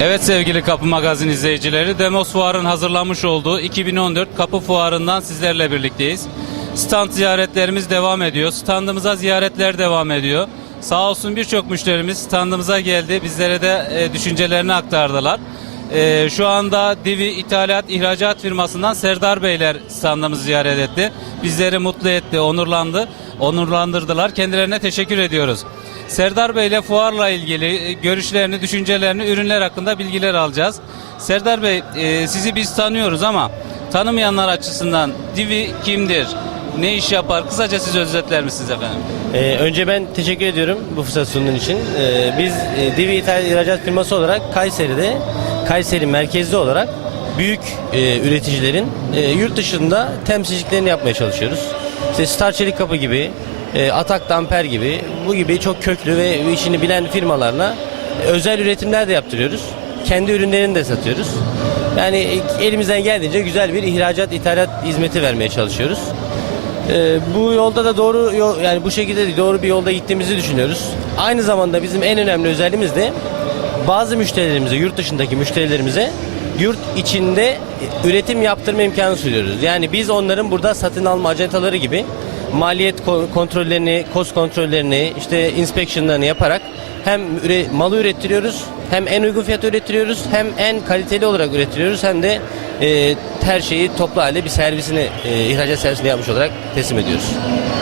Evet sevgili Kapı Magazin izleyicileri, Demos Fuar'ın hazırlanmış olduğu 2014 Kapı Fuarı'ndan sizlerle birlikteyiz. Stand ziyaretlerimiz devam ediyor. Standımıza ziyaretler devam ediyor. Sağ olsun birçok müşterimiz standımıza geldi. Bizlere de e, düşüncelerini aktardılar. E, şu anda Divi İthalat İhracat firmasından Serdar Beyler standımızı ziyaret etti. Bizleri mutlu etti, onurlandı, onurlandırdılar. Kendilerine teşekkür ediyoruz. Serdar Bey ile fuarla ilgili e, görüşlerini, düşüncelerini, ürünler hakkında bilgiler alacağız. Serdar Bey, e, sizi biz tanıyoruz ama tanımayanlar açısından Divi kimdir? Ne iş yapar? Kısaca siz özetler misiniz efendim? Ee, önce ben teşekkür ediyorum bu fırsat sunduğun için. Ee, biz e, Divi İthal İhracat firması olarak Kayseri'de, Kayseri merkezli olarak büyük e, üreticilerin e, yurt dışında temsilciliklerini yapmaya çalışıyoruz. İşte Star Çelik Kapı gibi, e, Atak Damper gibi, bu gibi çok köklü ve işini bilen firmalarla özel üretimler de yaptırıyoruz. Kendi ürünlerini de satıyoruz. Yani elimizden geldiğince güzel bir ihracat, ithalat hizmeti vermeye çalışıyoruz. Ee, bu yolda da doğru yol, yani bu şekilde de doğru bir yolda gittiğimizi düşünüyoruz. Aynı zamanda bizim en önemli özelliğimiz de bazı müşterilerimize, yurt dışındaki müşterilerimize yurt içinde üretim yaptırma imkanı sunuyoruz. Yani biz onların burada satın alma acentaları gibi maliyet ko- kontrollerini, cost kontrollerini, işte inspectionlarını yaparak hem malı ürettiriyoruz, hem en uygun fiyata ürettiriyoruz, hem en kaliteli olarak ürettiriyoruz, hem de e, her şeyi toplu halde bir servisini, e, ihracat servisini yapmış olarak teslim ediyoruz.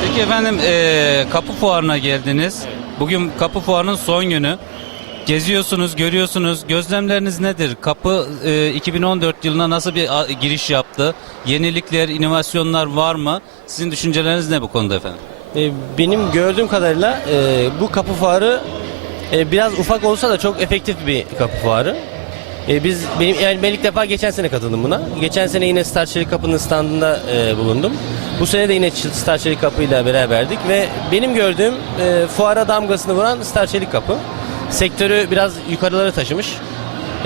Peki efendim e, Kapı Fuarı'na geldiniz. Bugün Kapı Fuarı'nın son günü. Geziyorsunuz, görüyorsunuz. Gözlemleriniz nedir? Kapı e, 2014 yılına nasıl bir giriş yaptı? Yenilikler, inovasyonlar var mı? Sizin düşünceleriniz ne bu konuda efendim? E, benim gördüğüm kadarıyla e, bu kapı fuarı e, biraz ufak olsa da çok efektif bir kapı fuarı. E, biz benim yani ben ilk defa geçen sene katıldım buna. Geçen sene yine Star Çelik Kapı'nın standında e, bulundum. Bu sene de yine Star Çelik Kapı ile beraberdik ve benim gördüğüm e, fuara damgasını vuran Star Çelik Kapı. Sektörü biraz yukarılara taşımış.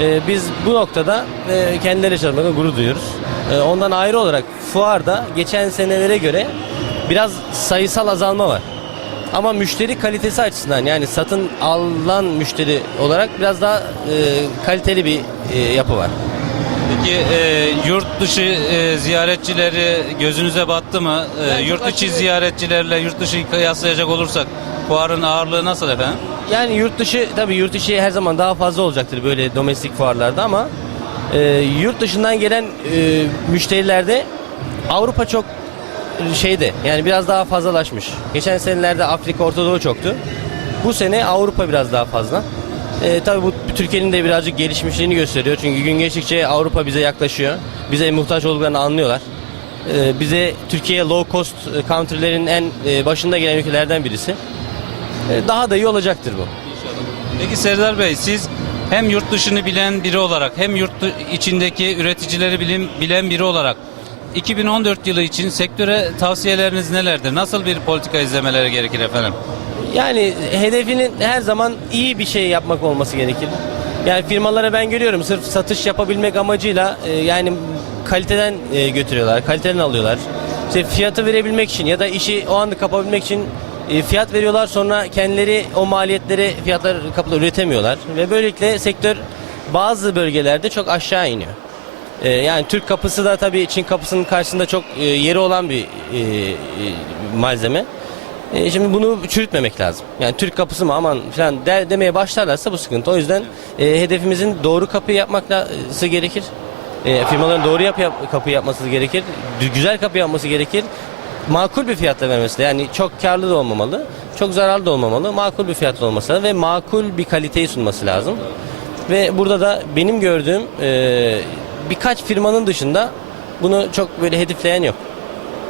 E, biz bu noktada e, kendileri çalışmakla gurur duyuyoruz. E, ondan ayrı olarak fuarda geçen senelere göre biraz sayısal azalma var. Ama müşteri kalitesi açısından yani satın alınan müşteri olarak biraz daha e, kaliteli bir e, yapı var. Peki e, yurt dışı e, ziyaretçileri gözünüze battı mı? E, yurt aşırı- ziyaretçilerle yurt dışı kıyaslayacak olursak fuarın ağırlığı nasıl efendim? Yani yurt dışı tabii yurt içi her zaman daha fazla olacaktır böyle domestik fuarlarda ama e, yurt dışından gelen e, müşterilerde Avrupa çok şeyde yani biraz daha fazlalaşmış. Geçen senelerde Afrika, Orta Doğu çoktu. Bu sene Avrupa biraz daha fazla. E, tabii bu Türkiye'nin de birazcık gelişmişliğini gösteriyor. Çünkü gün geçtikçe Avrupa bize yaklaşıyor. Bize muhtaç olduklarını anlıyorlar. E, bize Türkiye low cost e, country'lerin en e, başında gelen ülkelerden birisi. E, daha da iyi olacaktır bu. Peki Serdar Bey siz hem yurt dışını bilen biri olarak hem yurt içindeki üreticileri bilen, bilen biri olarak 2014 yılı için sektöre tavsiyeleriniz nelerdir? Nasıl bir politika izlemeleri gerekir efendim? Yani hedefinin her zaman iyi bir şey yapmak olması gerekir. Yani firmalara ben görüyorum sırf satış yapabilmek amacıyla e, yani kaliteden e, götürüyorlar, kaliteden alıyorlar. İşte fiyatı verebilmek için ya da işi o anda kapabilmek için e, fiyat veriyorlar sonra kendileri o maliyetleri fiyatlar kapıda üretemiyorlar ve böylelikle sektör bazı bölgelerde çok aşağı iniyor. E, yani Türk kapısı da tabii Çin kapısının karşısında çok e, yeri olan bir malzeme. Şimdi bunu çürütmemek lazım. Yani Türk kapısı mı aman falan de, demeye başlarlarsa bu sıkıntı. O yüzden hedefimizin doğru kapıyı yapması gerekir. E, firmaların doğru yapı yap, kapı yapması gerekir. Güzel kapı yapması gerekir. Makul bir fiyatla vermesi yani çok karlı da olmamalı, çok zararlı da olmamalı. Makul bir fiyatla olması lazım ve makul bir kaliteyi sunması lazım. Ve burada da benim gördüğüm e, birkaç firmanın dışında bunu çok böyle hedefleyen yok.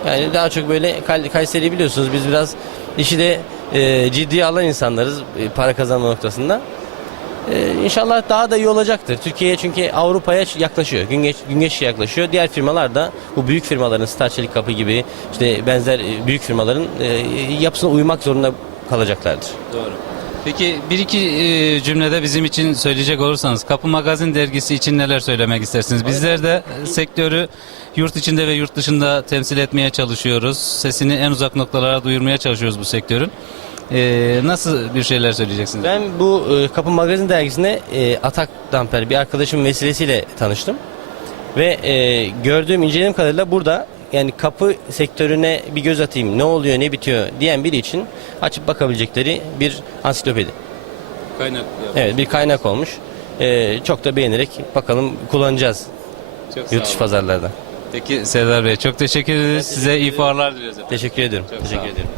Yani daha çok böyle Kay- Kayseri biliyorsunuz biz biraz işi de e, ciddiye alan insanlarız e, para kazanma noktasında. E, inşallah daha da iyi olacaktır. Türkiye çünkü Avrupa'ya yaklaşıyor. Gün geç gün geçtikçe yaklaşıyor. Diğer firmalar da bu büyük firmaların Star Çelik Kapı gibi işte benzer e, büyük firmaların e, yapısına uymak zorunda kalacaklardır. Doğru. Peki bir iki e, cümlede bizim için söyleyecek olursanız Kapı Magazin dergisi için neler söylemek istersiniz? Bizler de sektörü yurt içinde ve yurt dışında temsil etmeye çalışıyoruz. Sesini en uzak noktalara duyurmaya çalışıyoruz bu sektörün. Ee, nasıl bir şeyler söyleyeceksiniz? Ben bu e, Kapı Magazin dergisine e, Atak Damper bir arkadaşım vesilesiyle tanıştım. Ve e, gördüğüm incelediğim kadarıyla burada yani kapı sektörüne bir göz atayım ne oluyor ne bitiyor diyen biri için açıp bakabilecekleri bir ansiklopedi. Kaynak. Evet bir kaynak olmuş. E, çok da beğenerek bakalım kullanacağız Çok yurt dışı pazarlarda. Peki Serdar Bey çok teşekkür ederiz. Size iyi fuarlar diliyoruz. efendim. Teşekkür ediyorum. Çok sağ Teşekkür ediyorum.